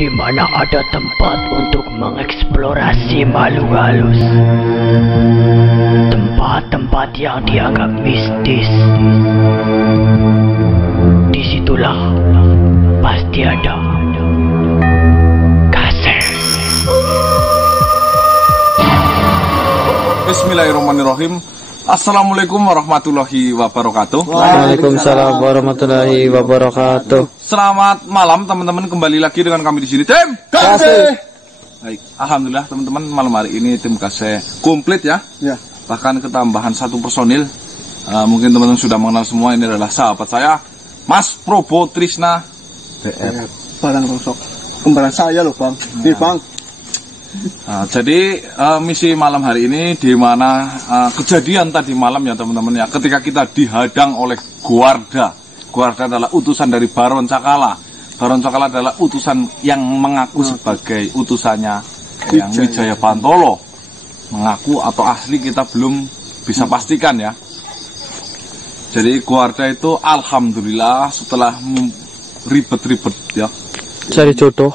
di mana ada tempat untuk mengeksplorasi makhluk halus. Tempat-tempat yang dianggap mistis. Disitulah pasti ada Kasih. Bismillahirrahmanirrahim. Assalamualaikum warahmatullahi wabarakatuh. Waalaikumsalam warahmatullahi wabarakatuh. Selamat malam teman-teman, kembali lagi dengan kami di sini tim Kasih. Baik, alhamdulillah teman-teman, malam hari ini tim Kasih komplit ya. Ya. Bahkan ketambahan satu personil. Mungkin teman-teman sudah mengenal semua, ini adalah sahabat saya, Mas Probo Trisna BF. Barang rosok kembaran saya loh bang. Nih bang. Jadi misi malam hari ini di mana kejadian tadi malam ya teman-teman ya, ketika kita dihadang oleh Guarda. Guarda adalah utusan dari Baron Cakala. Baron Cakala adalah utusan yang mengaku sebagai utusannya yang Wijaya Bantolo. Mengaku atau asli kita belum bisa pastikan ya. Jadi Guarda itu alhamdulillah setelah ribet-ribet ya, mencari jodoh,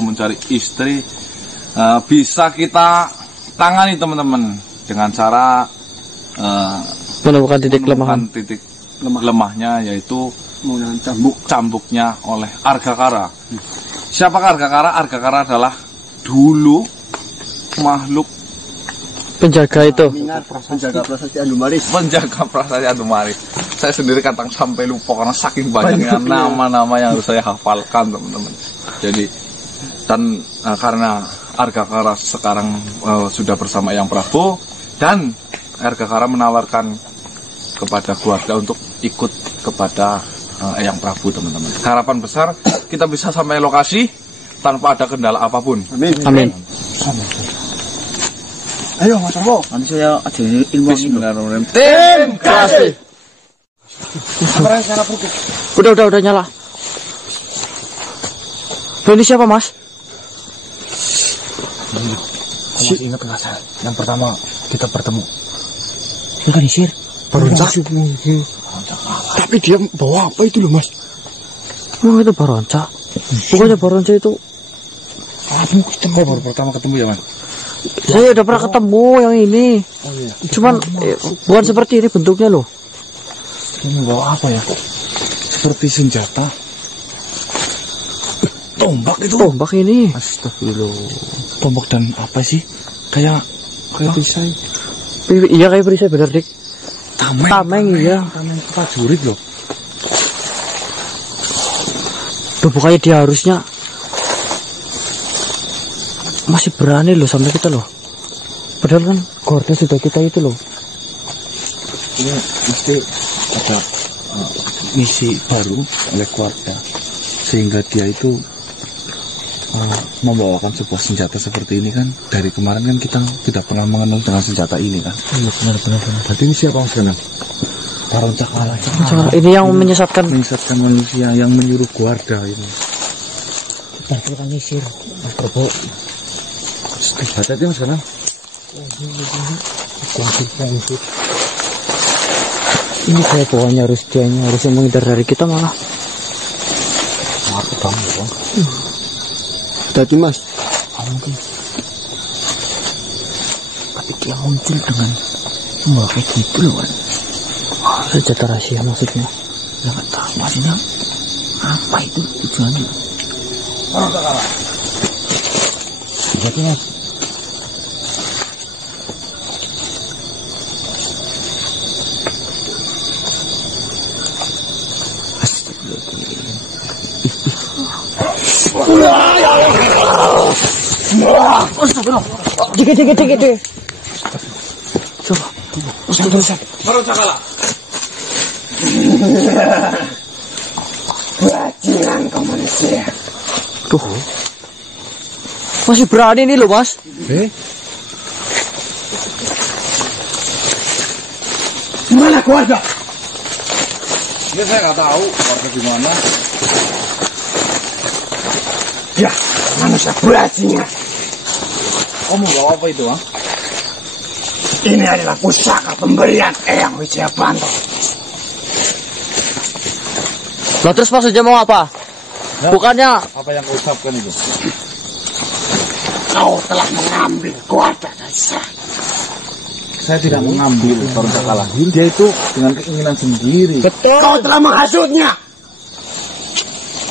mencari istri, bisa kita tangani teman-teman dengan cara menemukan titik lemahnya, yaitu cambuknya oleh Argakara. Siapakah Argakara? Argakara adalah dulu makhluk penjaga itu. Penjaga prasasti Andumaris. Penjaga prasasti Andumaris. Saya sendiri kadang sampai lupa karena saking banyaknya nama-nama yang harus saya hafalkan teman-teman. Jadi dan karena Argakara sekarang sudah bersama Eyang Prabu, dan Argakara menawarkan kepada Guarda untuk ikut kepada Eyang Prabu teman-teman. Harapan besar kita bisa sampai lokasi tanpa ada kendala apapun. Amin. Amin. Ayo Mas Probo. Nanti saya ada ilmu. Bismillahirrahmanirrahim. Tim Kasih. Udah nyala. Ini siapa Mas? Masih ingat nggak saya? Yang pertama kita bertemu. Ini kan Isir. Baroncak. Tapi dia bawa apa itu loh Mas? Oh itu Baroncak. Pokoknya Baroncak itu. Kita baru pertama ketemu ya Mas? Saya udah pernah ketemu yang ini. Oh iya. Cuman bukan seperti ini bentuknya loh. Ini bawa apa ya? Seperti senjata. Tombak itu. Tombak ini. Astagfirullah. Tombak dan apa sih? Kayak perisai. Iya kayak perisai bener dik. Tameng iya. Tameng prajurit loh. Tuh pokoknya dia harusnya masih berani loh sampai kita loh. Padahal kan Guarda sudah kita itu loh. Ini mesti ada misi baru oleh Guarda, sehingga dia itu membawakan sebuah senjata seperti ini kan. Dari kemarin kan kita tidak pernah mengenal dengan senjata ini kan. Iya benar. Berarti ini siapa Mas Ganang? Baron Cakala. Ini yang menyesatkan manusia, yang menyuruh Guarda ini. Berarti kan Isir. Mas Probo. Hati-hati Mas Ganang. Ini saya pokoknya harus menghindar dari kita malah. Aku bangun ya Bang. Tadi Mas. Mungkin tapi dia muncul dengan memakai gitu loh kan. Senjata rahasia maksudnya. Ya nggak tahu maksudnya apa itu tujuannya. Berarti Mas. Dikit. Coba. Baron Cakala. Bajingan kau manusia. Tuh. Masih berani nih loh Mas. Mana Guarda? Ini saya nggak tahu Guarda di mana. Ya, manusia bajingan. Kamu bawa apa itu, Bang? Ini adalah pusaka pemberian Eyang Wijaya Bantolo. Lah terus maksudnya mau apa? Bukannya Apa yang kau ucapkan itu? Kau telah mengambil keluarga dari saya. Saya tidak mengambil Baron Cakala. Dia itu dengan keinginan sendiri. betul. Kau telah menghasutnya.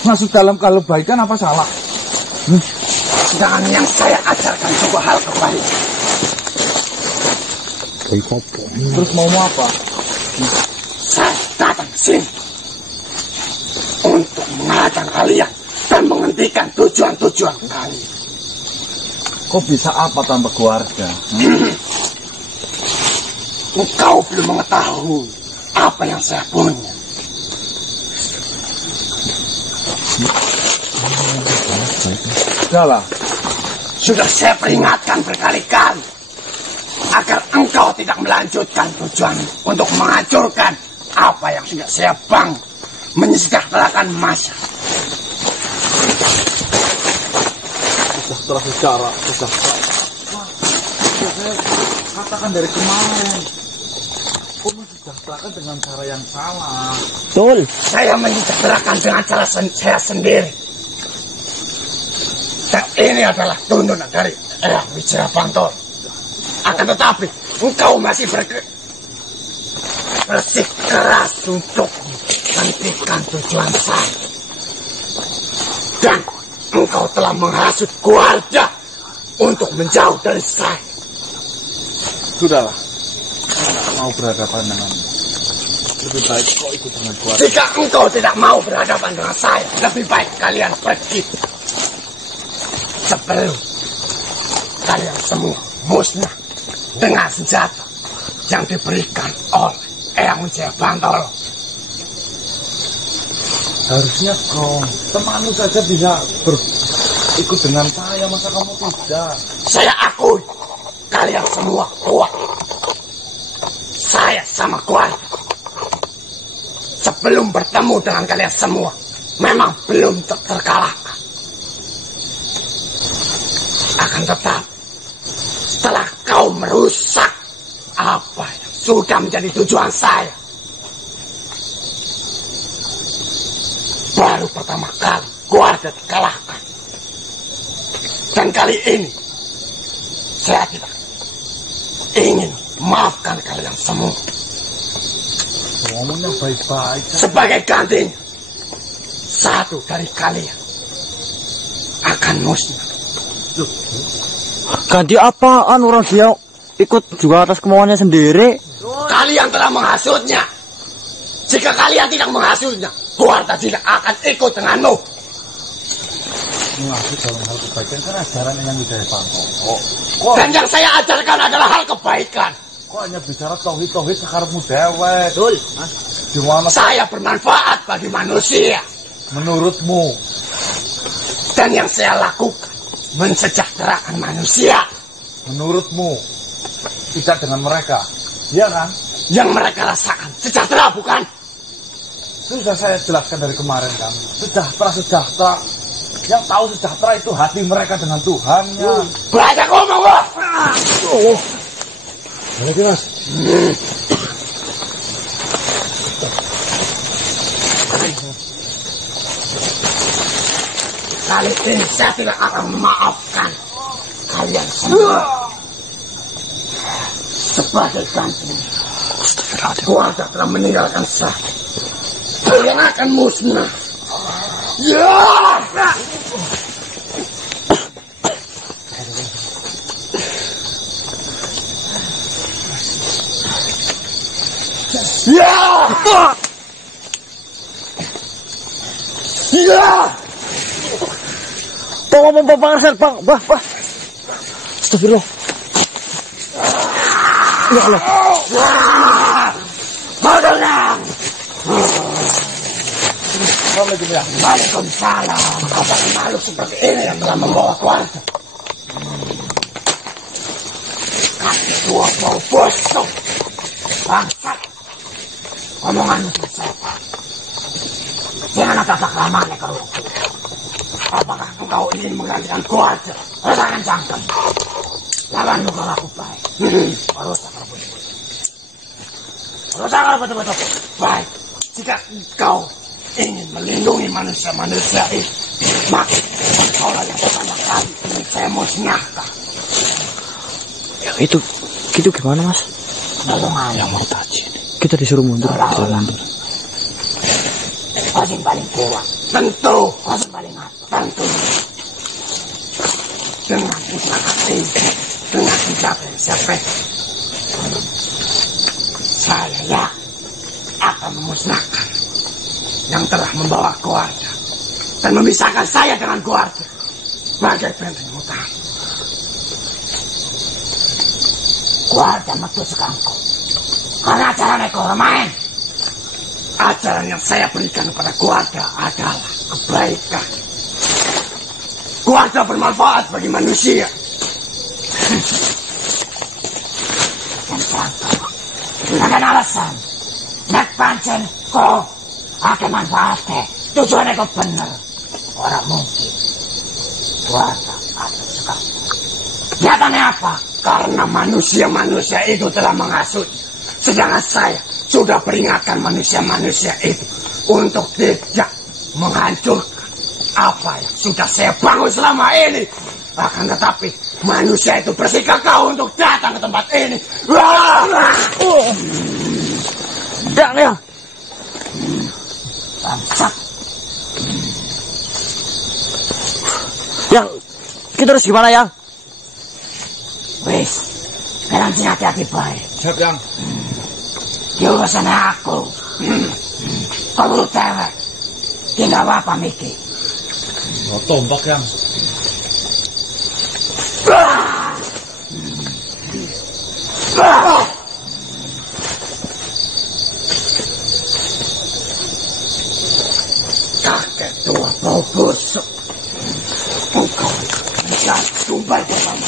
Maksud dalam kebaikan apa salah? Sedangkan yang saya ajarkan juga hal kebaikan. Terus mau apa? Saya datang ke sini untuk mengajar kalian dan menghentikan tujuan-tujuan kalian. Kok bisa apa tanpa keluarga? Engkau belum mengetahui apa yang saya punya. Sudahlah. Sudah saya peringatkan berkali-kali agar engkau tidak melanjutkan tujuan untuk menghancurkan apa yang sudah saya bangun, menyejahterakan masyarakat. Secara katakan dari kemarin. Kok mensejahterakan dengan cara yang salah? Betul. Saya menyejahterakan dengan cara saya sendiri. Dan ini adalah tuntunan dari Eyang Wijaya Bantoro. Akan tetapi, engkau masih bersikeras untuk menghentikan tujuan saya. Dan engkau telah menghasut keluarga untuk menjauh dari saya. Sudahlah. Saya tidak mau berhadapan denganmu. Lebih baik kau ikut dengan keluarga. Jika engkau tidak mau berhadapan dengan saya, lebih baik kalian pergi. Sebelum kalian semua musnah dengan senjata yang diberikan oleh Eyang Wijaya Bantoro. Harusnya kau temanmu saja bisa ikut dengan saya, masa kamu tidak? Saya akui kalian semua kuat. Saya sama keluarga. Sebelum bertemu dengan kalian semua, memang belum terkalahkan. Akan tetapi, setelah kau merusak apa yang sudah menjadi tujuan saya, baru pertama kali keluarga dikalahkan. Dan kali ini, saya tidak ingin maafkan kalian semua. Ngomongnya baik-baik. Sebagai gantinya, satu dari kalian akan musnah. Ganti apaan, orang dia ikut juga atas kemauannya sendiri. Kalian telah menghasutnya. Jika kalian tidak menghasutnya, keluarga tidak akan ikut denganmu. Mengaku dalam hal kebaikan kan ajaran yang Wijaya Bantoro. Dan yang saya ajarkan adalah hal kebaikan. Kok hanya bicara tauhid sekarangmu dewek? Betul. Gimana Saya bermanfaat bagi manusia. menurutmu? Dan yang saya lakukan mensejahterakan manusia. Menurutmu tidak dengan mereka, iya kan? Yang mereka rasakan sejahtera, bukan? Sudah saya jelaskan dari kemarin kan. Sejahtera. Yang tahu sejahtera itu hati mereka dengan Tuhannya. Banyak ngomong lo. Lagi mas. Kali ini saya tidak akan memaafkan kalian semua. Sebagai ganti, keluarga telah meninggalkan saya. Kalian akan musnah. Ya! Ya! Ya! Tolong membangkang bang, bah. Astagfirullah. Ya Allah. Padahal. Assalamualaikum. Waalaikumsalam. Apa makhluk seperti ini yang telah membawa keluarga? Kaki tua bau bosok. Bangsat. Omonganmu selesai. Jangan kata kelamannya kalau apakah engkau ingin menggantikan keluarga? Rasakan cangkem. Lawan lu kalau aku baik. Rusak kalau betul-betul. Baik. Jika engkau ingin melindungi manusia-manusia itu, maka kaulah yang pertama kali ingin saya musnahkan. Yang itu gimana mas? Bagaimana? Yang murtaji ini. Kita disuruh mundur. Kita mundur. Kau yang paling kuat. Tentu. Kau yang paling tentu. Dengan pusaka ini, dengan siapa saya akan memusnahkan yang telah membawa keluarga dan memisahkan saya dengan keluarga bagai benteng utama. Keluarga metu sekangku karena ajaran Eko Remain. Ajaran yang saya berikan kepada keluarga adalah kebaikan. Keluarga bermanfaat bagi manusia. Dengan alasan nek pancen kok akan manfaatnya tujuannya kok bener orang mungkin keluarga atau sekali. Nyatanya apa? Karena manusia-manusia itu telah menghasut, sedangkan saya sudah peringatkan manusia-manusia itu untuk tidak menghancurkan apa yang sudah saya bangun selama ini. Akan tetapi manusia itu bersikukuh untuk datang ke tempat ini. Ya. Bangsat. Yang kita harus gimana yang? Wis, sekarang sih hati-hati baik. Siap yang. Ya urusan aku. Kalau cewek, tidak apa-apa mikir. Oh, tombak yang. Kakek tua bau busuk. Engkau menjadi tumbal pertama.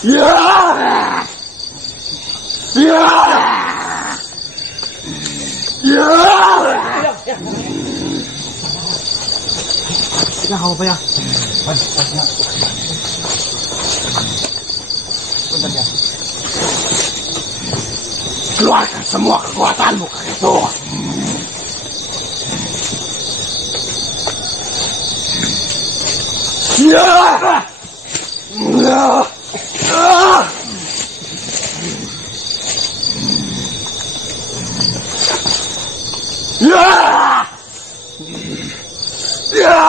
Ya! Ya! Ya! Ya apa ya? Keluarkan semua kekuatanmu, kakek tua. Ya! Ya! Ya! Ya!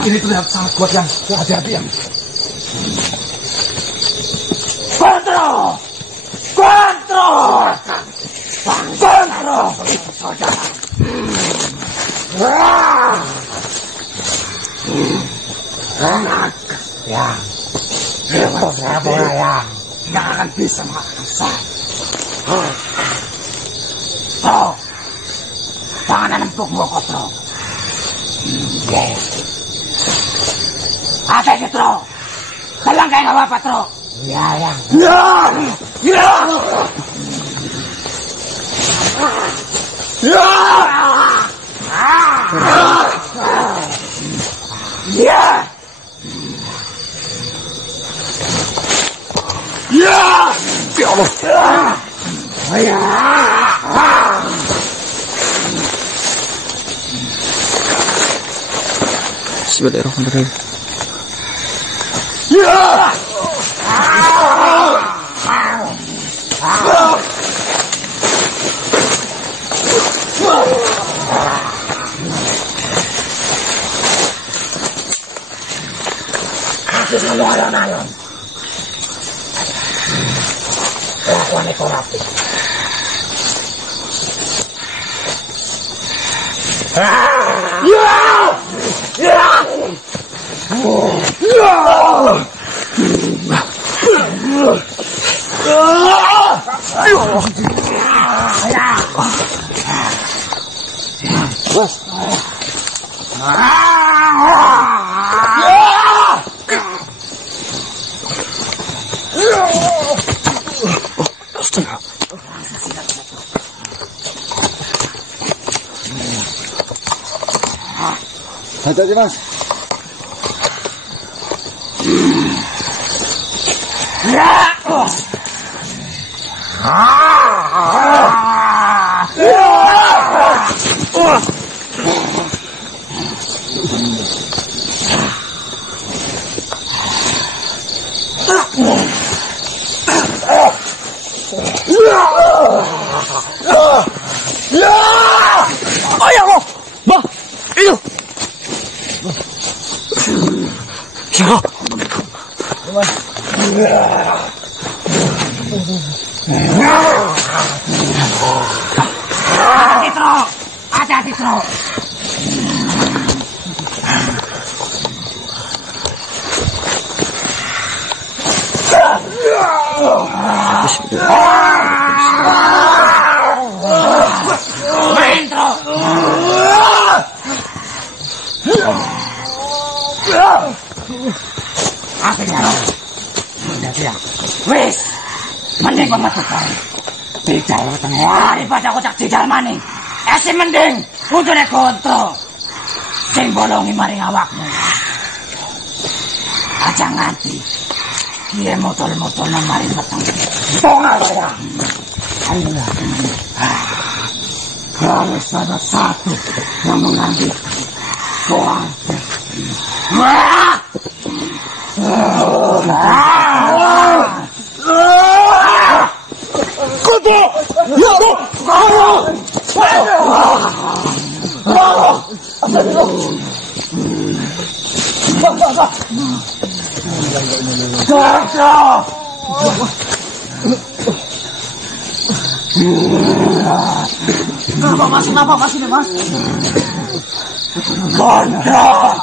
Ini terlihat sangat kuat yang. Hati-hati yang. Kontrol! Kontrol! Kontrol! Saudara. Enak. Ya. Siapa ya? Nggak akan bisa makan saya. Oh. Tangan empukmu, Kotro. Yes. Hati Tro. Telang kayak nggak apa-apa, Tro. Ya, ya. Ya! Ya! Ya! Ya! Ya! Ya Allah. Ya! Bismillahirrahmanirrahim. Ya! Aku selalu alon-alon. Kelakuan ekorapi. Ya! Ya! Hati-hati mas. Oh ya Allah, Mbah, itu. Hati-hati, Tro. Main, Tro. Akhirnya, udah siap. Wis, mending pemasukan. Tidak daripada kocak tidak maning. Esi mending untuk kontrol. Sing bolongi maring awakmu. Aja nganti. Dia motol-motol maring petang. Tongal ya. Ayolah. Harus ada satu yang mengambil soal. Kudu! Ya Allah! Kenapa mas ini mas? Kontrol.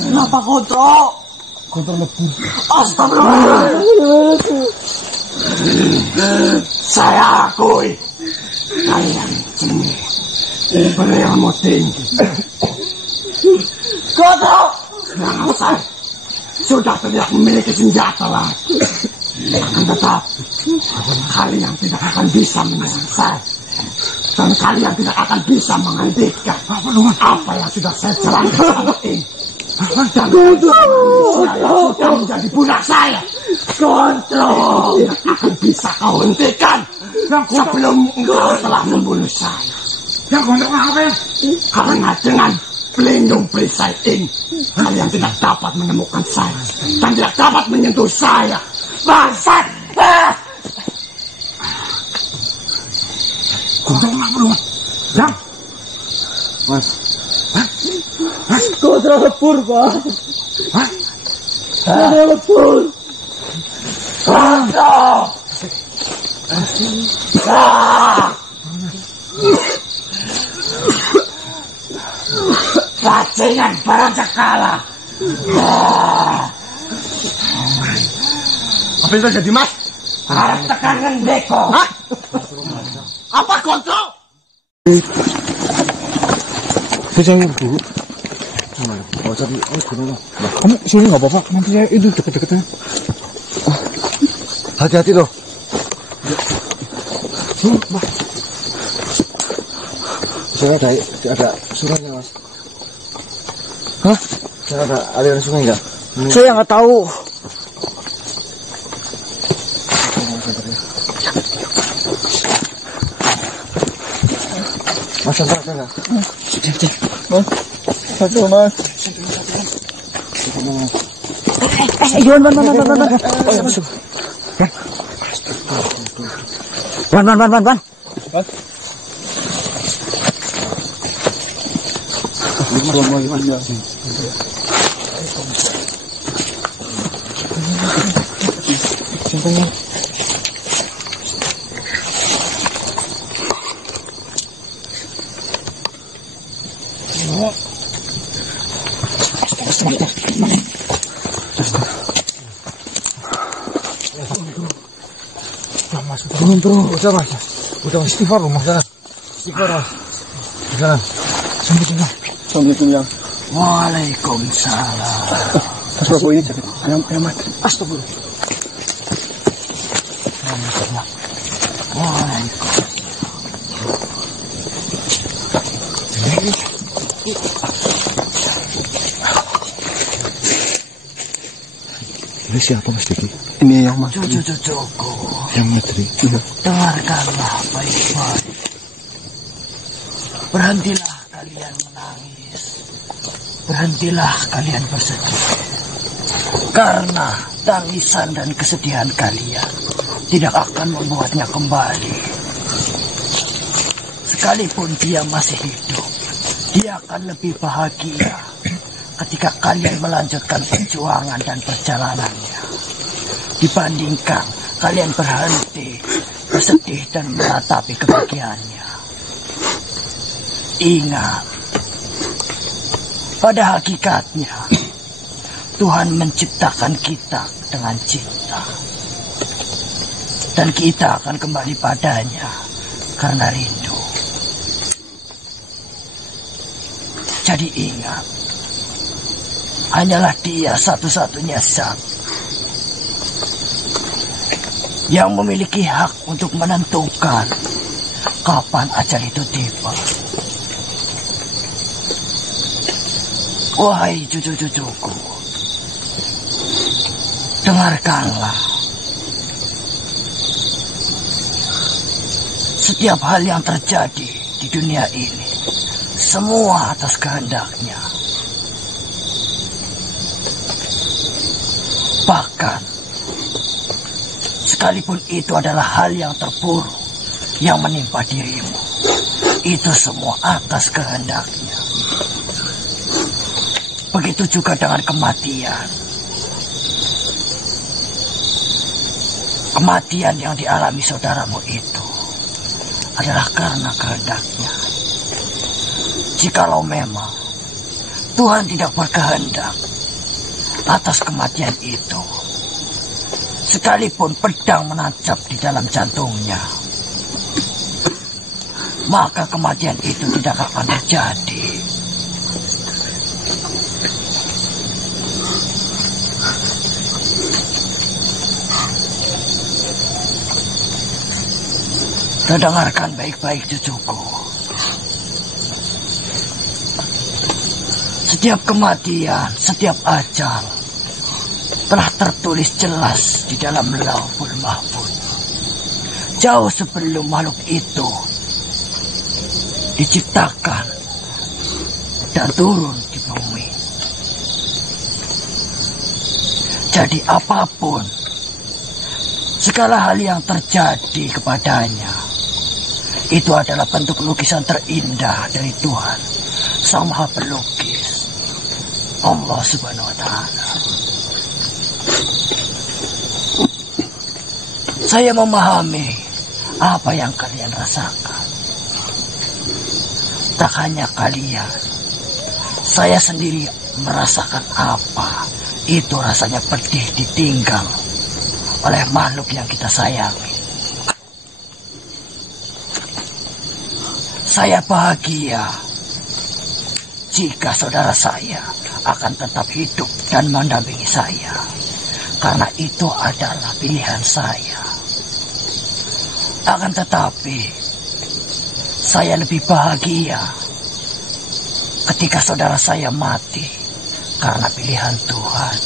Kenapa kontrol? Kontrol lebur. Astagfirullah. Saya akui kalian berilmu tinggi. Kontrol. Yang saya sudah tidak memiliki senjata lagi. Akan tetapi kalian tidak akan bisa menyerang saya. Dan kalian tidak akan bisa menghentikan apa yang sudah saya jalankan ini. Dan sudah menjadi budak saya. Kontrol tidak akan bisa kau hentikan sebelum engkau telah membunuh saya. Yang kontrol apa ya? Karena dengan pelindung perisai ini kalian tidak dapat menemukan saya dan tidak dapat menyentuh saya. Bangsat! Kontrol apa lu mas? Yang? Mas, Kontrol lebur pak. Kontrol lebur. Kontrol! Bajingan barang cakala. Apa yang terjadi mas? Harap tekanan deko. Apa kontrol? Bisa ibu. Oh, tapi gimana? Kamu sini nggak apa-apa. Nanti saya itu deket-deketnya. Hati-hati loh. Mas. Saya ada sungainya mas. Hah? Saya ada aliran sungai nggak? Saya nggak tahu. Mas, santai nggak? Mas, satu mas. Iwan. Oh ya masuk. Wan. Udah mas, istighfar rumah sana. Istighfar mas. Sana. Assalamualaikum. Waalaikumsalam. Astagfirullah ini jadi ayam mati. Astagfirullah. siapa Mas Diki? Ini yang Mas. Cucu-cucuku, Yang Madri. dengarkanlah baik-baik. Berhentilah kalian menangis. Berhentilah kalian bersedih. Karena tangisan dan kesedihan kalian tidak akan membuatnya kembali. Sekalipun dia masih hidup, dia akan lebih bahagia ketika kalian melanjutkan perjuangan dan perjalanannya, dibandingkan kalian berhenti bersedih dan meratapi kebahagiaannya. Ingat, pada hakikatnya Tuhan menciptakan kita dengan cinta, dan kita akan kembali padanya karena rindu. Jadi ingat, hanyalah dia satu-satunya zat yang memiliki hak untuk menentukan kapan ajal itu tiba. Wahai cucu-cucuku, dengarkanlah. Setiap hal yang terjadi di dunia ini, semua atas kehendaknya. Bahkan, sekalipun itu adalah hal yang terburuk yang menimpa dirimu, itu semua atas kehendaknya. Begitu juga dengan kematian. Kematian yang dialami saudaramu itu adalah karena kehendaknya. Jikalau memang Tuhan tidak berkehendak atas kematian itu, sekalipun pedang menancap di dalam jantungnya, maka kematian itu tidak akan terjadi. Dengarkan baik-baik cucuku. Setiap kematian, setiap ajal telah tertulis jelas di dalam Lauhul Mahfuz. Jauh sebelum makhluk itu diciptakan dan turun di bumi. Jadi apapun, segala hal yang terjadi kepadanya, itu adalah bentuk lukisan terindah dari Tuhan, Sang Maha Pelukis, Allah Subhanahu wa Ta'ala. Saya memahami apa yang kalian rasakan. Tak hanya kalian, saya sendiri merasakan apa itu rasanya pedih ditinggal oleh makhluk yang kita sayangi. Saya bahagia jika saudara saya akan tetap hidup dan mendampingi saya, karena itu adalah pilihan saya. Akan tetapi, saya lebih bahagia ketika saudara saya mati karena pilihan Tuhan.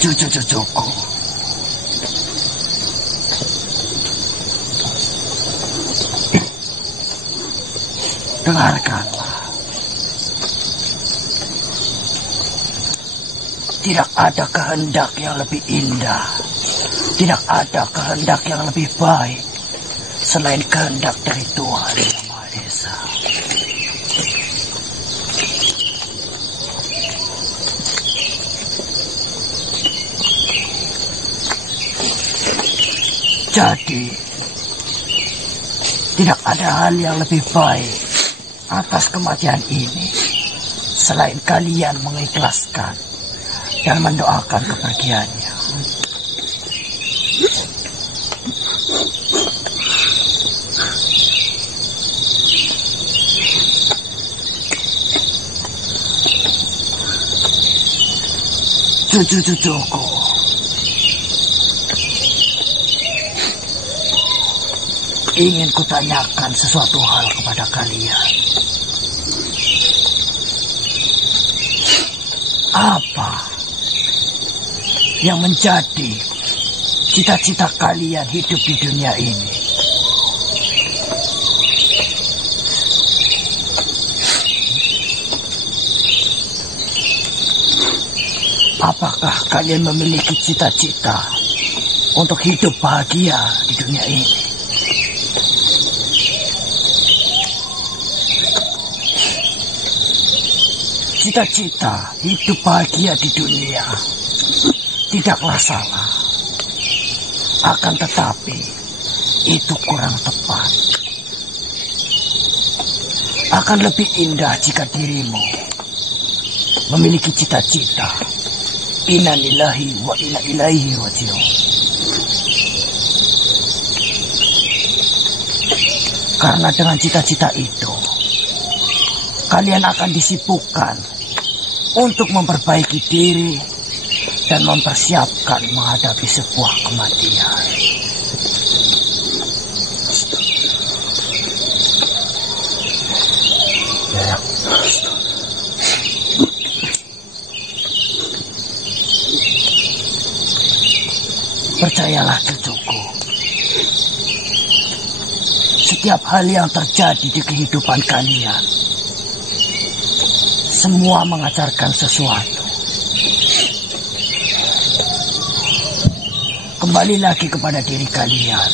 Cucu-cucuku, dengarkanlah. Tidak ada kehendak yang lebih indah, tidak ada kehendak yang lebih baik selain kehendak dari Tuhan Yang Maha Esa. Jadi, tidak ada hal yang lebih baik atas kematian ini selain kalian mengikhlaskan dan mendoakan kepergiannya. Cucu-cucuku, ingin kutanyakan sesuatu hal kepada kalian. Apa yang menjadi cita-cita kalian hidup di dunia ini? Apakah kalian memiliki cita-cita untuk hidup bahagia di dunia ini? Cita-cita hidup bahagia di dunia tidaklah salah. Akan tetapi itu kurang tepat. Akan lebih indah jika dirimu memiliki cita-cita. Inna lillahi wa inna ilaihi raji'un. Karena dengan cita-cita itu, kalian akan disibukkan untuk memperbaiki diri dan mempersiapkan menghadapi sebuah kematian. Percayalah cucuku, setiap hal yang terjadi di kehidupan kalian, semua mengajarkan sesuatu. Kembali lagi kepada diri kalian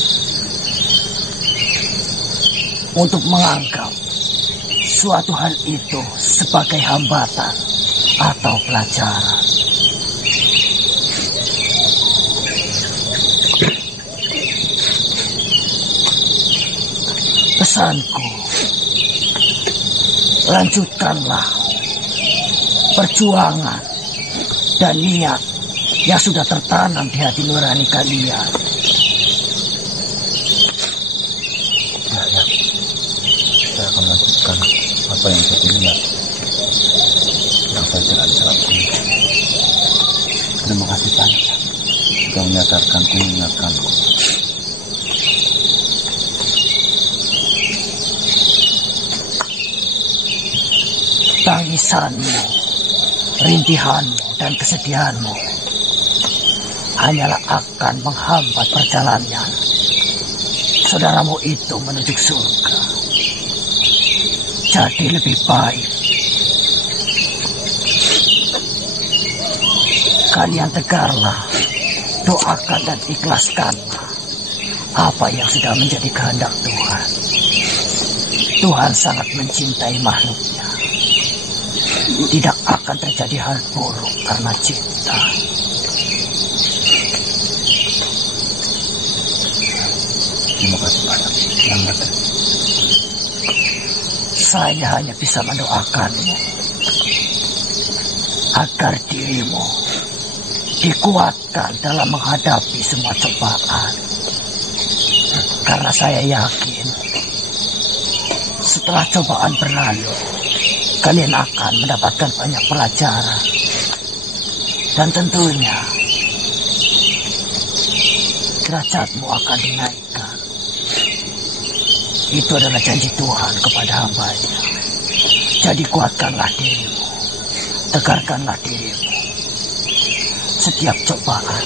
untuk menganggap suatu hal itu sebagai hambatan atau pelajaran. Pesanku, lanjutkanlah perjuangan dan niat yang sudah tertanam di hati nurani kalian. Ya. Saya akan lanjutkan apa yang saya niat, yang saya jalani selama ini. Terima kasih banyak sudah mengingatkanku. Tangisanmu, rintihanmu, dan kesedihanmu hanyalah akan menghambat perjalanan saudaramu itu menuju surga. Jadi lebih baik kalian tegarlah, doakan dan ikhlaskanlah apa yang sudah menjadi kehendak Tuhan. Tuhan sangat mencintai makhluknya. Tidak akan terjadi hal buruk karena cinta. Terima kasih banyak yang Raden. Saya hanya bisa mendoakanmu agar dirimu dikuatkan dalam menghadapi semua cobaan. Karena saya yakin setelah cobaan berlalu, kalian akan mendapatkan banyak pelajaran. Dan tentunya derajatmu akan dinaikkan. Itu adalah janji Tuhan kepada hamba-Nya. Jadi kuatkanlah dirimu, tegarkanlah dirimu. Setiap cobaan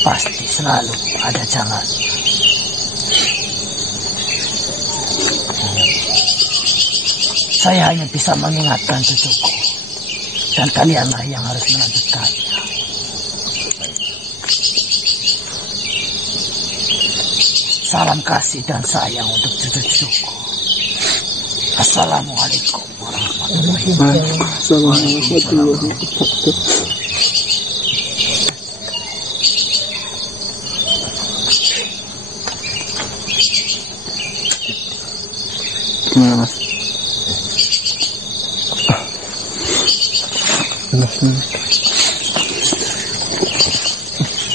pasti selalu ada jalannya. Saya hanya bisa mengingatkan cucuku, dan kalianlah yang harus melanjutkannya. Salam kasih dan sayang untuk cucu-cucuku. Assalamualaikum warahmatullahi wabarakatuh.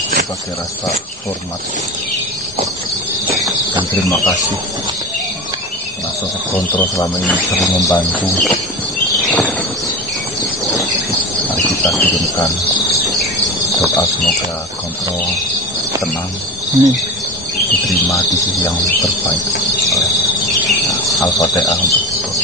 Sebagai rasa hormat dan terima kasih karena sosok kontrol selama ini sering membantu. Mari kita kirimkan doa semoga kontrol tenang, diterima di sisi yang terbaik oleh Al-Fatihah untuk kontrol.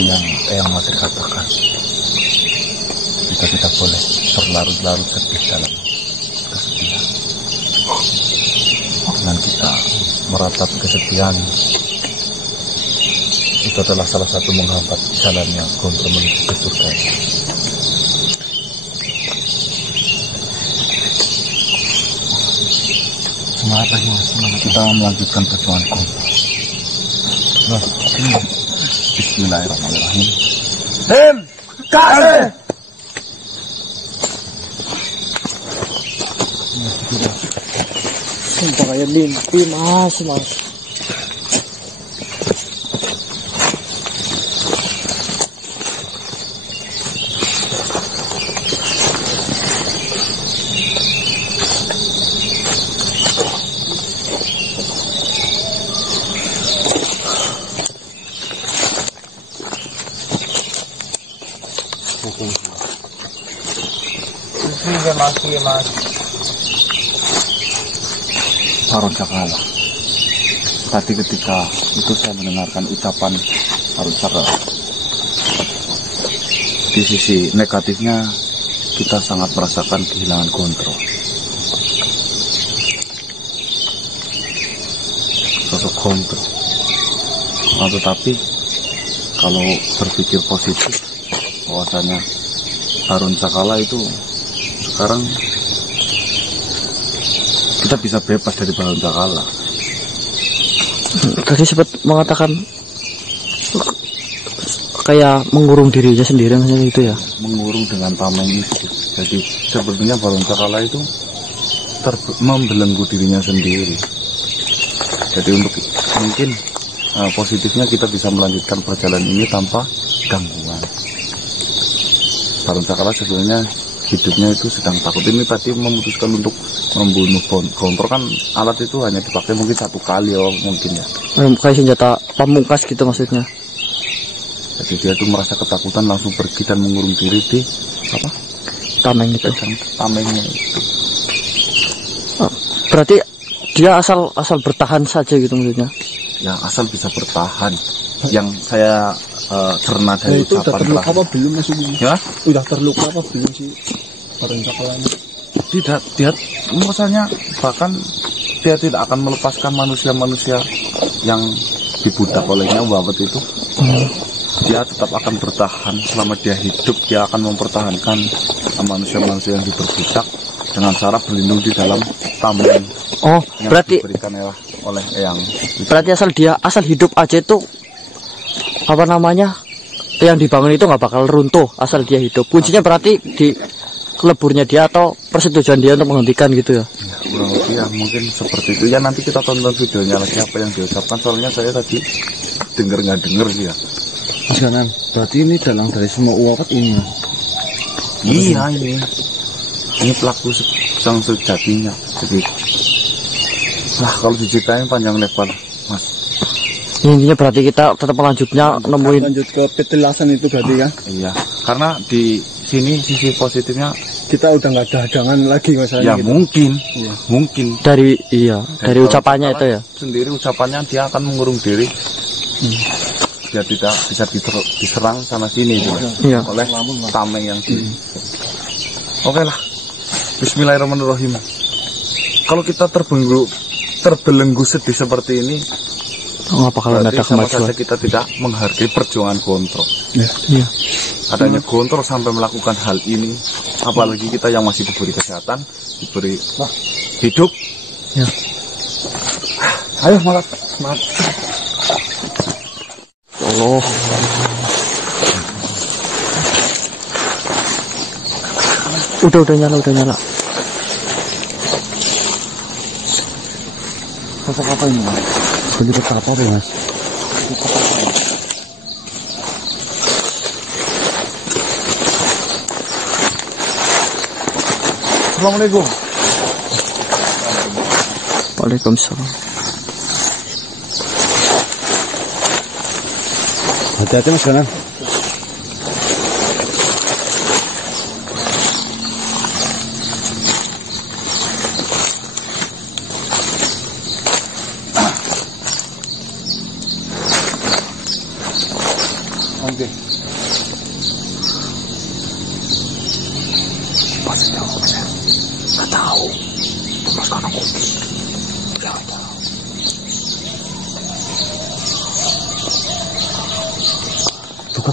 seperti yang Eyang Madri katakan, kita tidak boleh berlarut-larut sedih dalam kesedihan. Dengan kita meratapi kesedihan, itu adalah salah satu menghambat jalannya Gondro menuju ke surga. Semangat lagi mas, semangat. Kita melanjutkan perjuangan Gondro. Nah, Bismillahirrahmanirrahim. Tim, kasih. Sumpah kayak mimpi mas. Mas. Baron Cakala. Tadi ketika itu saya mendengarkan ucapan Baron Cakala. Di sisi negatifnya, kita sangat merasakan kehilangan Gondro. Sosok Gondro. Nah, tetapi kalau berpikir positif, bahwasanya Baron Cakala itu sekarang kita bisa bebas dari Baron Cakala. Tadi sempat mengatakan kayak mengurung dirinya sendiri itu ya. Mengurung dengan tameng mistis. Jadi sebenarnya Baron Cakala itu membelenggu dirinya sendiri. Jadi untuk mungkin positifnya kita bisa melanjutkan perjalanan ini tanpa gangguan. Baron Cakala sebenarnya hidupnya itu sedang takut. Ini tadi memutuskan untuk membunuh Gondro, kan alat itu hanya dipakai mungkin satu kali mungkin ya. Kayak senjata pamungkas gitu maksudnya. Jadi dia tuh merasa ketakutan, langsung pergi dan mengurung diri di Tameng itu. Tamengnya itu. Berarti dia asal bertahan saja gitu maksudnya. Ya asal bisa bertahan. Yang saya cerna dari itu udah terluka terakhir. apa belum maksudnya? Ya? Udah terluka apa belum sih Baron Cakala? Tidak, dia maksudnya bahkan dia tidak akan melepaskan manusia-manusia yang dibudak olehnya Wawet itu. Dia tetap akan bertahan selama dia hidup. Dia akan mempertahankan manusia-manusia yang diperbudak dengan cara berlindung di dalam tameng. Oh, yang berarti diberikan oleh Eyang. Berarti asal hidup aja itu apa namanya? Yang dibangun itu nggak bakal runtuh asal dia hidup. Kuncinya berarti di leburnya dia atau persetujuan dia untuk menghentikan gitu ya. Ya, kurang lebih ya mungkin seperti itu. Ya nanti kita tonton videonya lagi apa yang diucapkan. Soalnya saya tadi nggak denger sih ya. Mas Ganan, berarti ini dalang dari semua Wawet ini ya? Iya ini pelaku yang sejatinya. Jadi kalau diceritain panjang lebar mas. Intinya berarti kita tetap lanjutnya nemuin lanjut ke petilasan itu berarti kan? Iya, karena di sini sisi positifnya Kita udah nggak ada hadangan lagi masalahnya. ya gitu. mungkin dari ucapannya itu ya. sendiri ucapannya dia akan mengurung diri biar tidak bisa diserang sana sini gitu, Iya. oleh tameng yang di. Oke lah, Bismillahirrahmanirrahim. Kalau kita terbelenggu sedih seperti ini, Nggak bakalan ada berarti sama kemajuan. saja kita tidak menghargai perjuangan Gondro. Iya. Adanya Gondro sampai melakukan hal ini, apalagi kita yang masih diberi kesehatan, diberi hidup. Ya. Ayo semangat. Allah. Udah nyala. Sosok apa ini mas? Beli apa ya mas? Assalamualaikum. Waalaikumsalam. Hati-hati mas Ganan. Oke.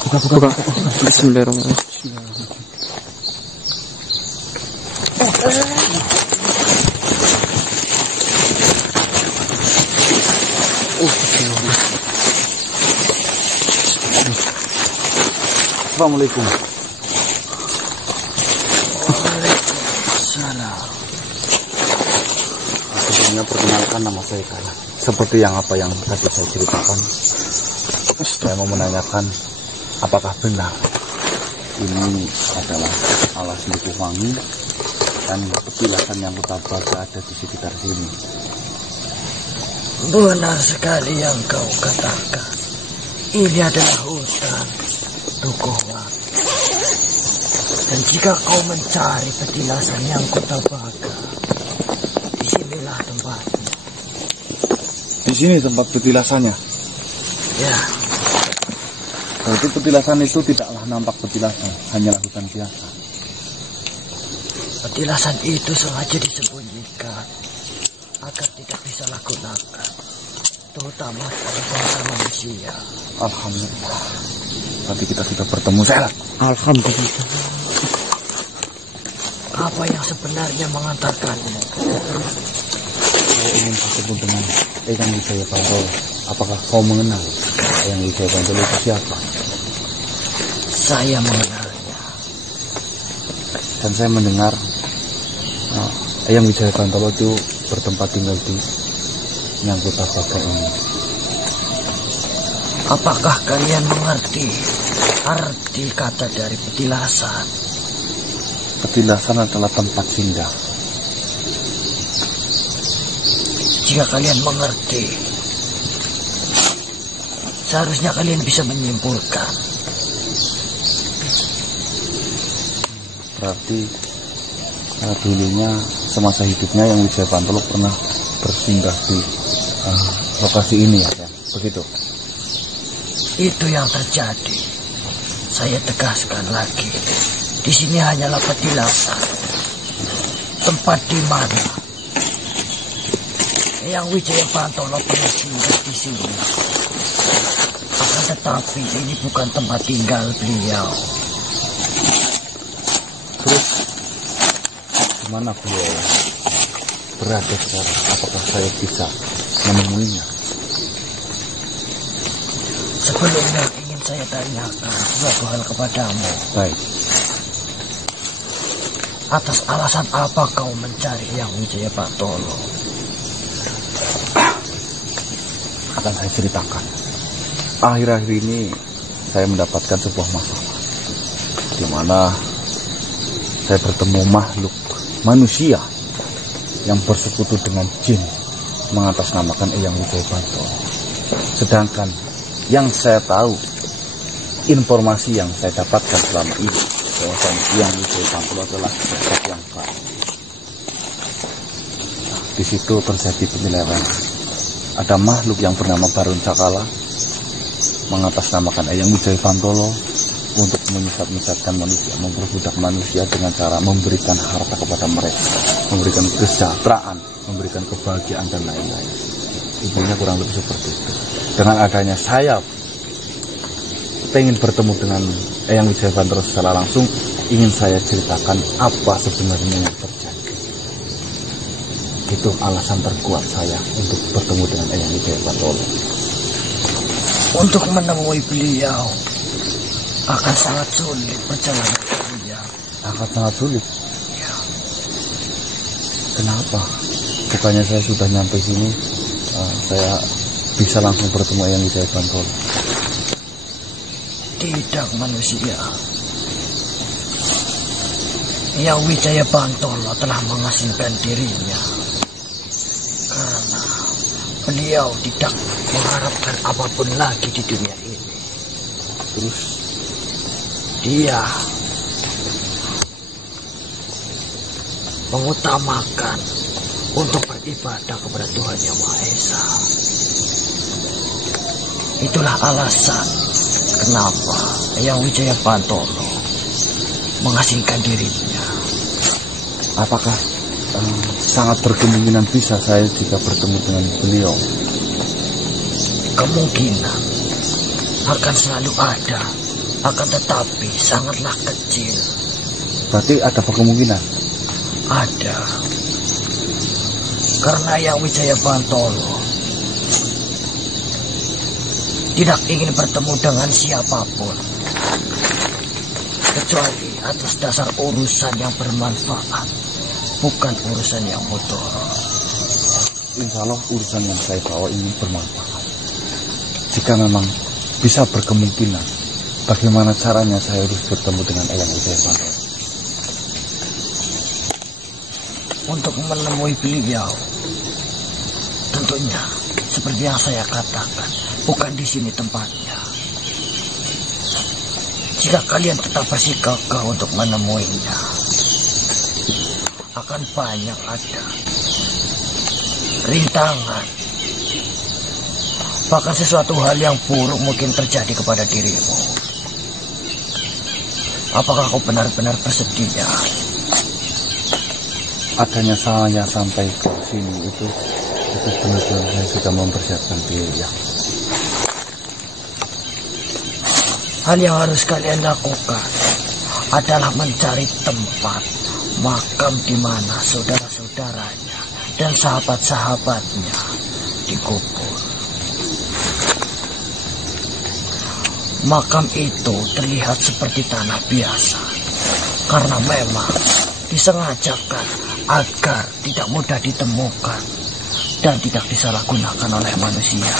Buka. Bismillahirrahmanirrahim. Assalamualaikum. Salam. Sebelumnya perkenalkan nama saya Kala. Seperti yang tadi saya ceritakan, saya mau menanyakan apakah benar ini adalah alas Likuwangi dan petilasan yang kutabaga ada di sekitar sini. Benar sekali yang kau katakan. Ini adalah hutan Dukuhwang. Dan jika kau mencari petilasan yang kutabaga, disinilah tempatnya. Di sini tempat petilasannya. Ya, Berarti petilasan itu tidaklah nampak petilasan, hanyalah hutan biasa. petilasan itu sengaja disembunyikan agar tidak bisa digunakan, terutama oleh bangsa manusia. Alhamdulillah. Berarti kita sudah bertemu Selat. Alhamdulillah. Apa yang sebenarnya mengantarkanmu? Saya ingin bertemu dengan Eyang Wijaya Bantolo. Apakah kau mengenal Eyang Wijaya Bantolo itu siapa? Saya mengenalnya. Dan saya mendengar Eyang Wijaya Bantolo itu bertempat tinggal di Nyangkutabaga ini. Apakah kalian mengerti arti kata dari petilasan? Petilasan adalah tempat singgah. Jika kalian mengerti, seharusnya kalian bisa menyimpulkan. Berarti dulunya semasa hidupnya Eyang Wijaya Bantolo pernah bersinggah di lokasi ini ya, begitu? Itu yang terjadi. Saya tegaskan lagi, di sini hanyalah petilasan, tempat di mana Eyang Wijaya Bantolo pernah singgah di sini. Akan tetapi ini bukan tempat tinggal beliau. Terus di mana beliau berada sekarang? Apakah saya bisa menemuinya? Sebelumnya ingin saya tanyakan suatu hal kepadamu. Baik. Atas alasan apa kau mencari Eyang Wijaya Bantolo? Akan saya ceritakan. Akhir-akhir ini saya mendapatkan sebuah masalah, di mana saya bertemu makhluk manusia yang bersekutu dengan jin mengatasnamakan Eyang Wijaya Bantolo. Sedangkan yang saya tahu, informasi yang saya dapatkan selama ini, bahwasanya Eyang Wijaya Bantolo adalah sosok yang baik. Di situ terjadi penyelewengan. Ada makhluk yang bernama Barun Cakala mengatasnamakan Eyang Wijaya Bantolo untuk menyesat-nyesatkan manusia, memperbudak manusia dengan cara memberikan harta kepada mereka, memberikan kesejahteraan, memberikan kebahagiaan dan lain-lain. Intinya kurang lebih seperti itu. Dengan adanya saya ingin bertemu dengan Eyang Wijaya Bantolo secara langsung, ingin saya ceritakan apa sebenarnya yang terjadi. Itu alasan terkuat saya untuk bertemu dengan Eyang Wijaya Bantolo. Untuk menemui beliau akan sangat sulit perjalanan kalian. Akan sangat sulit. Kenapa? Bukannya saya sudah nyampe sini, saya bisa langsung bertemu Eyang Wijaya Bantolo. Tidak, manusia. Eyang Wijaya Bantolo telah mengasingkan dirinya karena beliau tidak mengharapkan apapun lagi di dunia ini. Terus dia mengutamakan untuk beribadah kepada Tuhan Yang Maha Esa. Itulah alasan kenapa Eyang Wijaya Bantolo mengasingkan dirinya. apakah sangat berkemungkinan bisa saya jika bertemu dengan beliau? Kemungkinan akan selalu ada Akan tetapi sangatlah kecil. Berarti ada kemungkinan. Ada. Karena Yang Wijaya Bantolo tidak ingin bertemu dengan siapapun kecuali atas dasar urusan yang bermanfaat, bukan urusan yang mudarat. Insya Allah urusan yang saya bawa ini bermanfaat. Jika memang bisa berkemungkinan, bagaimana caranya saya harus bertemu dengan Eyang Wijaya Bantolo? Untuk menemui beliau, tentunya seperti yang saya katakan, bukan di sini tempatnya. Jika kalian tetap bersikukuh untuk menemuinya, akan banyak ada rintangan, bahkan sesuatu hal yang buruk mungkin terjadi kepada dirimu. Apakah kau benar-benar bersedia? Adanya saya sampai ke sini itu benar-benar saya sudah mempersiapkan diri ya. Hal yang harus kalian lakukan adalah mencari tempat makam di mana saudara-saudaranya dan sahabat-sahabatnya dikubur. Makam itu terlihat seperti tanah biasa karena memang disengajakan agar tidak mudah ditemukan dan tidak disalahgunakan oleh manusia.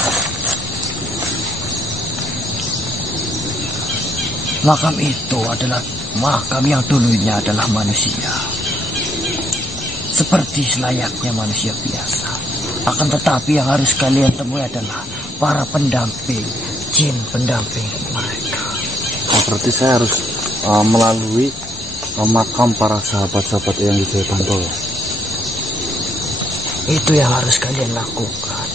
Makam itu adalah makam yang dulunya adalah manusia, seperti selayaknya manusia biasa. Akan tetapi yang harus kalian temui adalah para pendamping, jin pendamping mereka. Oh, berarti saya harus melalui makam para sahabat-sahabat Eyang Wijaya Bantolo. Itu yang harus kalian lakukan.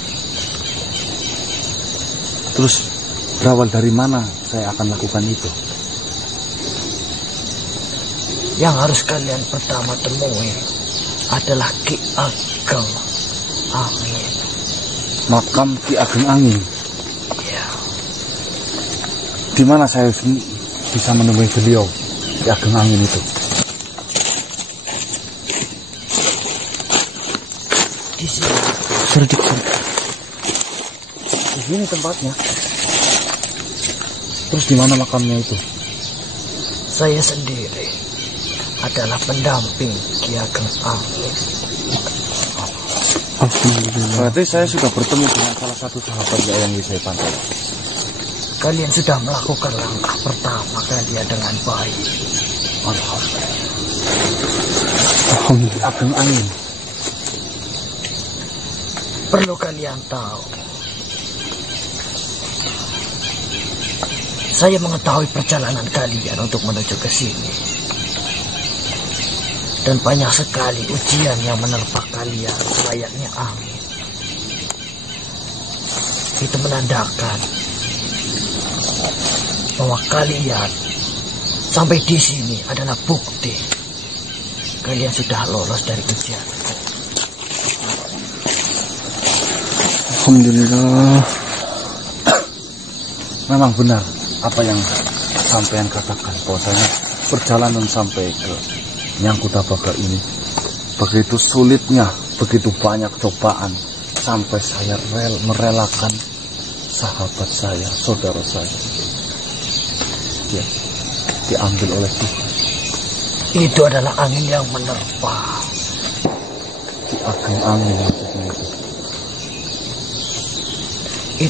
Terus berawal dari mana saya akan lakukan itu? Yang harus kalian pertama temui adalah Ki Ageng Angin. Makam Ki Ageng Angin. Ya. Di mana saya bisa menemui beliau, Ki Ageng Angin itu? Di sini. Serdik. Di sini tempatnya. Terus di mana makamnya itu? Saya sendiri adalah pendamping Ki Ageng Angin. Berarti saya sudah bertemu dengan salah satu sahabat Eyang Wijaya Bantolo. Kalian sudah melakukan langkah pertama kalian dengan baik. Alhamdulillah. Ki Ageng Angin. Perlu kalian tahu, saya mengetahui perjalanan kalian untuk menuju ke sini. Dan banyak sekali ujian yang menerpa kalian selayaknya angin. Itu menandakan bahwa kalian sampai di sini adalah bukti kalian sudah lolos dari ujian. Alhamdulillah. Memang benar apa yang sampean katakan, bahwasanya perjalanan sampai ke Nyangkutabaga ini begitu sulitnya, begitu banyak cobaan, sampai saya merelakan sahabat saya, saudara saya, ya, diambil oleh Tuhan. Itu adalah angin yang menerpa. Ki Ageng Angin maksudnya itu.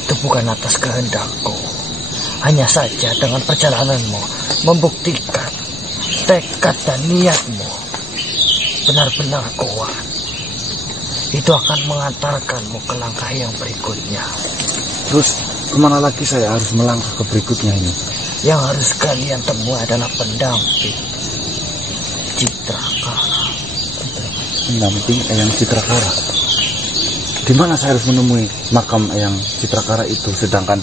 Itu bukan atas kehendakku. Hanya saja dengan perjalananmu membuktikan tekad dan niatmu benar-benar kuat. Itu akan mengantarkanmu ke langkah yang berikutnya. Terus kemana lagi saya harus melangkah ke berikutnya ini? Yang harus kalian temui adalah pendamping Citrakara. Pendamping Eyang Citrakara. Di mana saya harus menemui makam Eyang Citrakara itu? Sedangkan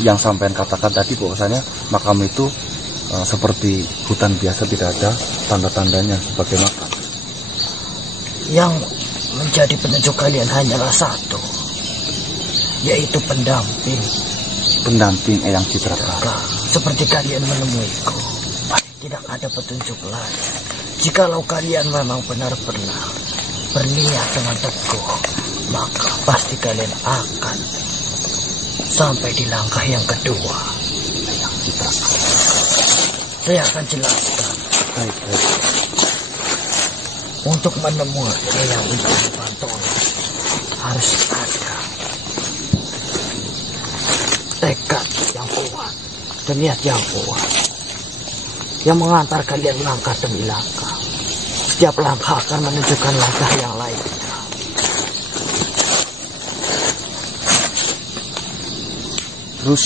yang sampean katakan tadi bahwasanya makam itu seperti hutan biasa, tidak ada tanda-tandanya sebagai makam. Yang menjadi penunjuk kalian hanyalah satu, yaitu pendamping Eyang Citrakara. seperti kalian menemuiku, tidak ada petunjuk lain. Jikalau kalian memang benar-benar berniat dengan teguh, maka pasti kalian akan sampai di langkah yang kedua. Saya akan jelaskan. Untuk menemui Eyang Wijaya Bantoro harus ada tekad yang kuat dan niat yang kuat yang mengantar kalian langkah demi langkah. Setiap langkah akan menunjukkan langkah yang lainnya. Terus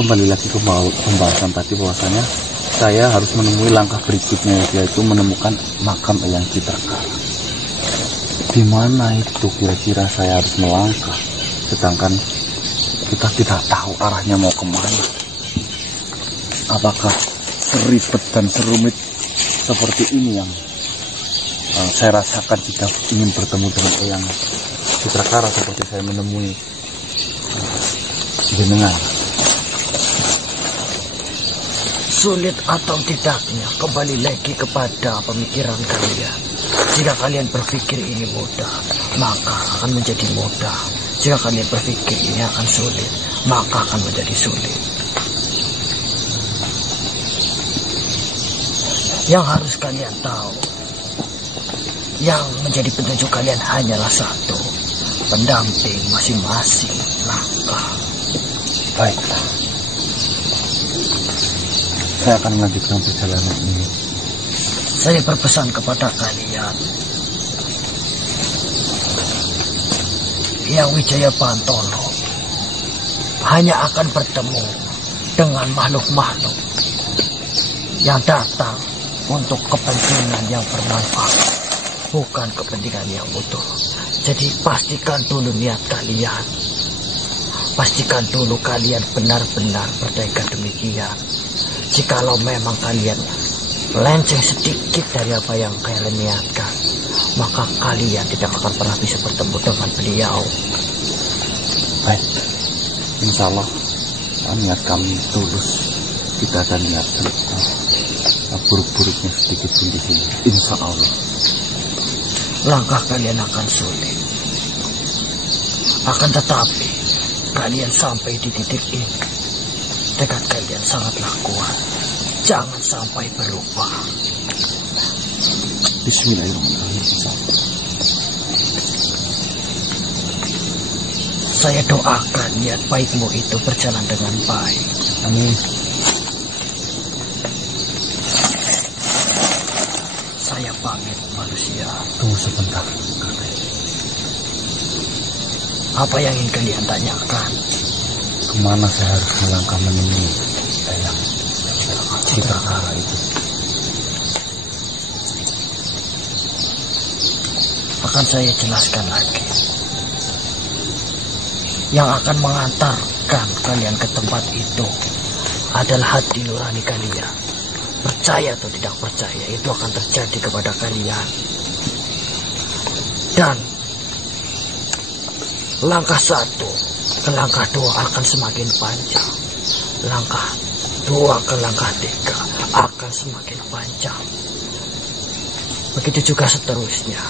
kembali lagi ke pembahasan tadi bahwasanya saya harus menemui langkah berikutnya, yaitu menemukan makam Eyang Citrakala. Di mana itu kira-kira saya harus melangkah, sedangkan kita tidak tahu arahnya mau kemana. Apakah seribet dan serumit seperti ini yang saya rasakan jika ingin bertemu dengan Eyang Citrakala seperti saya menemui jenengan? Sulit atau tidaknya kembali lagi kepada pemikiran kalian. Jika kalian berpikir ini mudah, maka akan menjadi mudah. Jika kalian berpikir ini akan sulit, maka akan menjadi sulit. Yang harus kalian tahu, yang menjadi petunjuk kalian hanyalah satu, pendamping masing-masing langkah. Baiklah, saya akan melanjutkan perjalanan ini. Saya berpesan kepada kalian, Eyang Wijaya Bantoro hanya akan bertemu dengan makhluk-makhluk yang datang untuk kepentingan yang bermanfaat, bukan kepentingan yang utuh. Jadi pastikan dulu niat kalian. Pastikan dulu kalian benar-benar bertekad demikian. Jikalau memang kalian melenceng sedikit dari apa yang kalian niatkan, maka kalian tidak akan pernah bisa bertemu dengan beliau. Baik, insya Allah niat kami tulus. Kita akan niat buruk-buruknya sedikit pun di sini. Insya Allah. Langkah kalian akan sulit. Akan tetapi kalian sampai di titik ini, tekad kalian sangatlah kuat. Jangan sampai berubah. Bismillahirrahmanirrahim. Saya doakan niat baikmu itu berjalan dengan baik. Amin. Saya pamit manusia. Tunggu sebentar. Apa yang ingin kalian tanyakan? Kemana saya harus melangkah menemui Eyang Citrakala itu? Akan saya jelaskan lagi. Yang akan mengantarkan kalian ke tempat itu adalah hati nurani kalian. Percaya atau tidak percaya, itu akan terjadi kepada kalian. Dan langkah satu ke langkah dua akan semakin panjang. Langkah dua ke langkah tiga akan semakin panjang. Begitu juga seterusnya.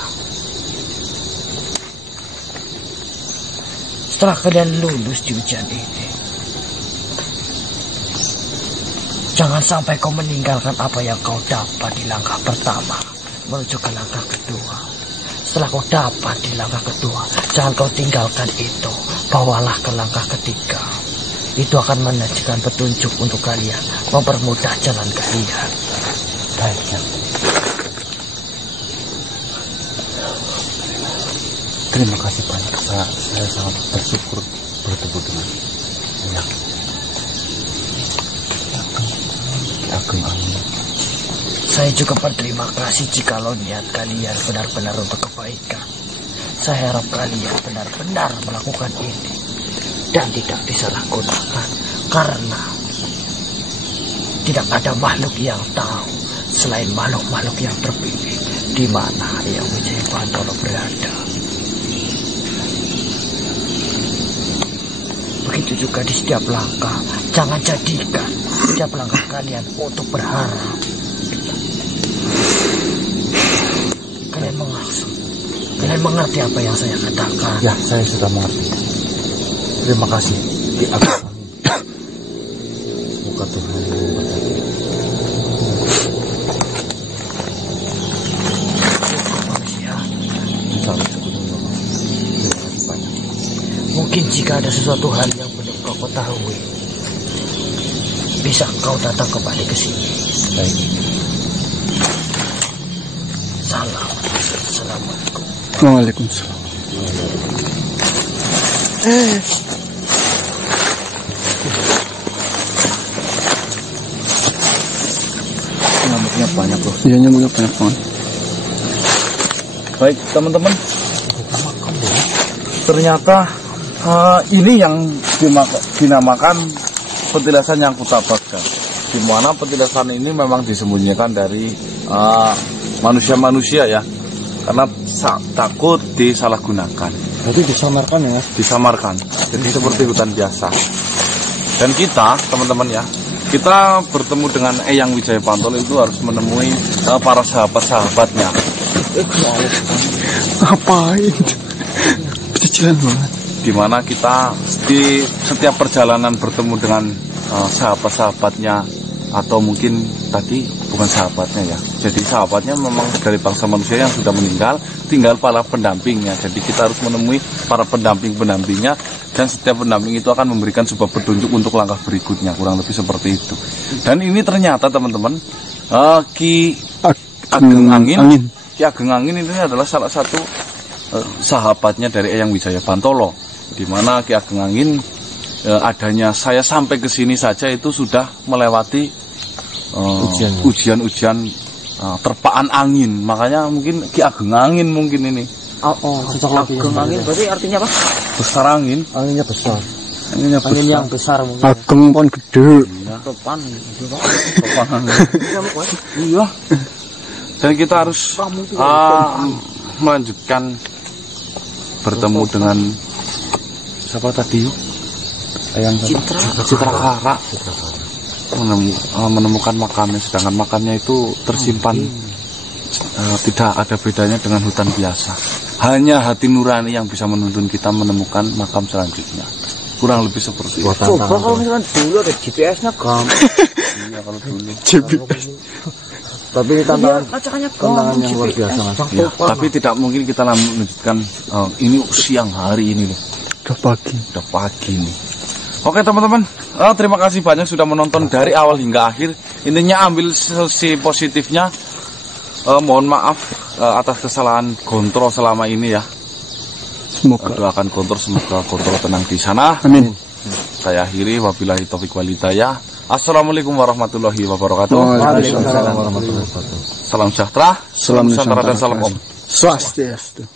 Setelah kalian lulus di ujian ini, jangan sampai kau meninggalkan apa yang kau dapat di langkah pertama menuju ke langkah kedua. Setelah kau dapat di langkah kedua, jangan kau tinggalkan itu. Bawalah ke langkah ketiga. Itu akan menunjukkan petunjuk untuk kalian, mempermudah jalan kalian. Baiknya. Terima kasih banyak. Saya sangat bersyukur bertemu dengan Eyang Ageng Amin. Saya juga berterima kasih jikalau niat kalian benar-benar untuk kebaikan. Saya harap kalian benar-benar melakukan ini dan tidak disalahgunakan, karena tidak ada makhluk yang tahu selain makhluk-makhluk yang terpilih di mana Eyang Wijaya Bantoro berada. begitu juga di setiap langkah. Jangan jadikan setiap langkah kalian untuk berharap. Kalian mengerti? Kalian mengerti apa yang saya katakan? Ya, saya sudah mengerti. Terima kasih Ki Ageng. Semoga Tuhan memberkati. Manusia, Salam sebelum Bapak. Terima kasih banyak. mungkin jika ada sesuatu hal yang belum kau ketahui, bisa kau datang kembali ke sini. Baik. Salam. Assalamualaikum. Waalaikumsalam. Nyamuknya banyak loh. Iya, nyamuknya banyak banget. Baik teman-teman, ternyata ini yang dinamakan petilasan yang kutabakan. Di mana petilasan ini memang disembunyikan dari manusia-manusia ya, karena takut disalahgunakan. Berarti disamarkan ya, Mas? Disamarkan, jadi seperti hutan biasa. Dan kita teman-teman ya, kita bertemu dengan Eyang Wijaya Pantolo itu harus menemui para sahabat-sahabatnya. Ngapain? Cicilan banget. Dimana kita di setiap perjalanan bertemu dengan sahabat-sahabatnya, atau mungkin tadi bukan sahabatnya ya, jadi sahabatnya memang dari bangsa manusia yang sudah meninggal, tinggal para pendampingnya. Jadi kita harus menemui para pendamping-pendampingnya, dan setiap pendamping itu akan memberikan sebuah petunjuk untuk langkah berikutnya, kurang lebih seperti itu. Dan ini ternyata teman-teman, Ki Ageng Angin. Ki Ageng Angin ini adalah salah satu sahabatnya dari Eyang Wijaya Pantolo, di mana Ki Ageng Angin adanya saya sampai ke sini saja itu sudah melewati ujian-ujian terpaan angin. Makanya mungkin Ki Ageng Angin mungkin ini. Ageng Angin berarti artinya apa? Besar angin. Anginnya besar. Anginnya Angin besar. yang besar mungkin. Ageng pon gede. Topan. Terpaan angin. Iya. Dan kita harus melanjutkan bertemu dengan siapa tadi? Eyang Citrakara. Menemukan makamnya, sedangkan makamnya itu tersimpan tidak ada bedanya dengan hutan biasa. Hanya hati nurani yang bisa menuntun kita menemukan makam selanjutnya. Kurang lebih seperti itu. Coba kalau misalkan dulu ada GPS-nya gampang. Iya, kalau dulu. Tapi ini tantangan yang luar biasa, Mas. Ya, tapi tidak mungkin kita lanjutkan ini siang hari ini loh. Udah pagi nih. Oke teman-teman, terima kasih banyak sudah menonton dari awal hingga akhir. Intinya ambil sisi positifnya. Mohon maaf atas kesalahan Kontrol selama ini ya. Semoga doakan Kontrol, semoga Kontrol tenang di sana. Amin. Saya akhiri, wabillahi taufiq wal hidayah. Assalamualaikum warahmatullahi wabarakatuh. Waalaikumsalam warahmatullahi wabarakatuh. Salam sejahtera, Salam Nusantara dan salam Om. Swastiastu.